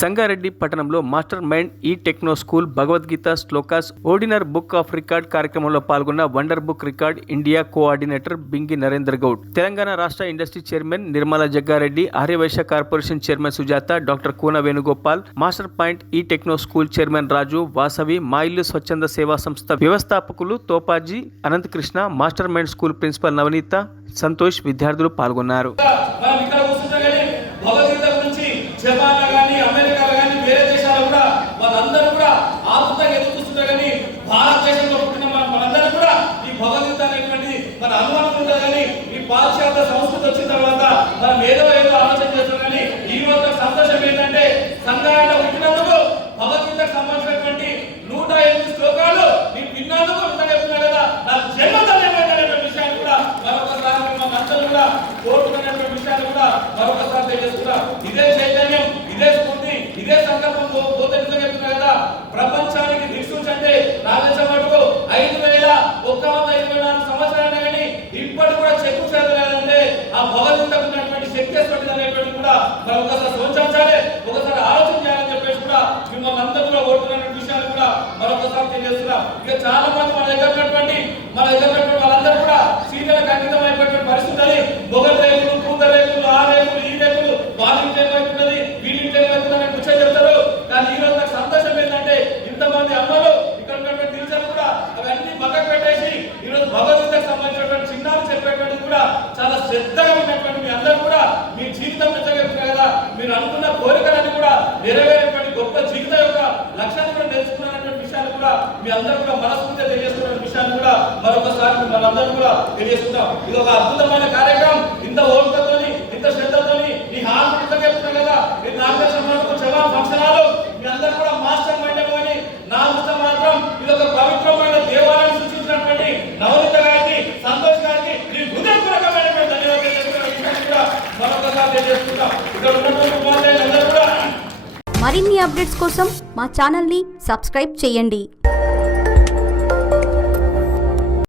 సంగారెడ్డి పట్టణంలో master mind E techno school Bhagavadgita shlokas ordinary book of record కార్యక్రమంలో పాల్గొన్న wonder book record India coordinator Bingi Narender Goud, Telangana రాష్ట్ర industry chairman Nirmala Jaggareddy, Aryavaishya corporation chairman Sujatha, doctor Koona Venugopal, master point E techno school chairman Raju, Vasavi, మా ఇల్లు స్వచ్ఛంద సేవా సంస్థ వ్యవస్థాపకులు Topaji Anantakrishna, master mind school principal Navaneetha, Santosh విద్యార్థులు పాల్గొన్నారు. జపాన్ కానీ అమెరికా కానీ వేరే దేశాలు కూడా వాళ్ళందరూ కూడా ఆతృతగా ఎదురు చూస్తుంటారు. కానీ భారతదేశంలో పుట్టిన మనందరూ కూడా ఈ భగవద్గీత అనేటువంటి మన అనుమానం ఉంటుంది. కానీ ఈ పాశ్చాత్య సంస్కృతి వచ్చిన తర్వాత మనం ఏదో ఆలోచన చేస్తాం. కానీ ఈ రోజు సంతోషం ఏంటంటే సంఘాలలో పుట్టినందుకు భగవద్గీతకు సంబంధించినటువంటి 108 శ్లోకాలు నేను విన్నందుకు చెప్తున్నా కదా, నా జన్మధన్యమైనటువంటి విషయాన్ని కూడా మరొకసారి మనందరూ కూడా కోరుకునేటువంటి విషయాన్ని కూడా మరొకసారి తెలియజేస్తున్నా. ఇదే చైతన్యం, ఇదే స్ఫూర్తి, ఇదే సంకల్పం పోతే చెప్తున్నా కదా, ప్రపంచానికి దిక్సూచి అంటే రాజేశ మటుకు 5124 సంవత్సరాలు కానీ ఇప్పటి కూడా చెక్కు చేతలేదంటే ఆ భగవద్గీతకు ఉన్నటువంటి శక్తి అనేటువంటి కూడా మనం ఒకసారి సోచించాలి, ఒకసారి ఆలోచన చేయాలని చెప్పేసి కూడా మిమ్మల్ని అందరూ కూడా ఓడుతున్నటువంటి విషయాలు కూడా మరొకసారి తెలియజేస్తున్నాం. ఇక చాలా మంది మన దగ్గర ఉన్నటువంటి వాళ్ళందరూ కూడా సీనియర్లకు అంకితం అయిపోయినటువంటి పరిస్థితి అని మొగల్ రేకులు, కూత రేకులు, ఆ రేకులు, ఈ రేకులు, వాళ్ళకి ఏమవుతున్నది, వీళ్ళకి ఏమవుతుందని ముచ్చట చెప్తారు. కానీ ఈ రోజు నాకు సంతోషం ఏంటంటే ఇంతమంది అమ్మలు ఇక్కడ ఉన్నటువంటి టీచర్లు కూడా అవన్నీ పక్కకు పెట్టేసి ఈ రోజు భగవద్గీతకు సంబంధించినటువంటి చిన్నాలు చెప్పేటువంటి కూడా చాలా శ్రద్ధగా ఉన్నటువంటి మీ అందరూ కూడా మీ జీవితం చెప్తున్నారు కదా, మీరు అనుకున్న కోరికలన్నీ కూడా నెరవేరేటువంటి గొప్ప జీవితం యొక్క లక్ష్యాన్ని కూడా నేర్చుకున్నటువంటి విషయాన్ని కూడా మీ అందరూ కూడా మనస్ఫూర్తిగా తెలియజేస్తున్న విషయాన్ని కూడా మరొకసారి మనందరూ కూడా తెలియజేస్తున్నాం. ఇది ఒక అద్భుతమైన కార్యక్రమం. ఇంత ఓపికతోని, ఇంత శ్రద్ధతోని ఈ హాల్ చెప్తున్నా కదా, మీరు నాగేశ్వర జవాబు ఫంక్షన్ హాల్ మీ అందరూ కూడా మాస్టర్ మైండ్ అని నా దృష్టి మాత్రం ఇది ఒక పవిత్రమైన దేవాలయాన్ని సృష్టించినటువంటి నవనీత గారికి, సంతోష్ గారికి మీ హృదయపూర్వకమైనటువంటి ధన్యవాదాలు చెప్తున్న విషయాన్ని కూడా మరొకసారి తెలియజేస్తున్నాం. ఇక్కడ ఉన్నటువంటి ఉపాధ్యాయులు అందరూ కూడా మరిన్ని అప్డేట్స్ కోసం మా ఛానల్ని సబ్స్క్రైబ్ చేయండి.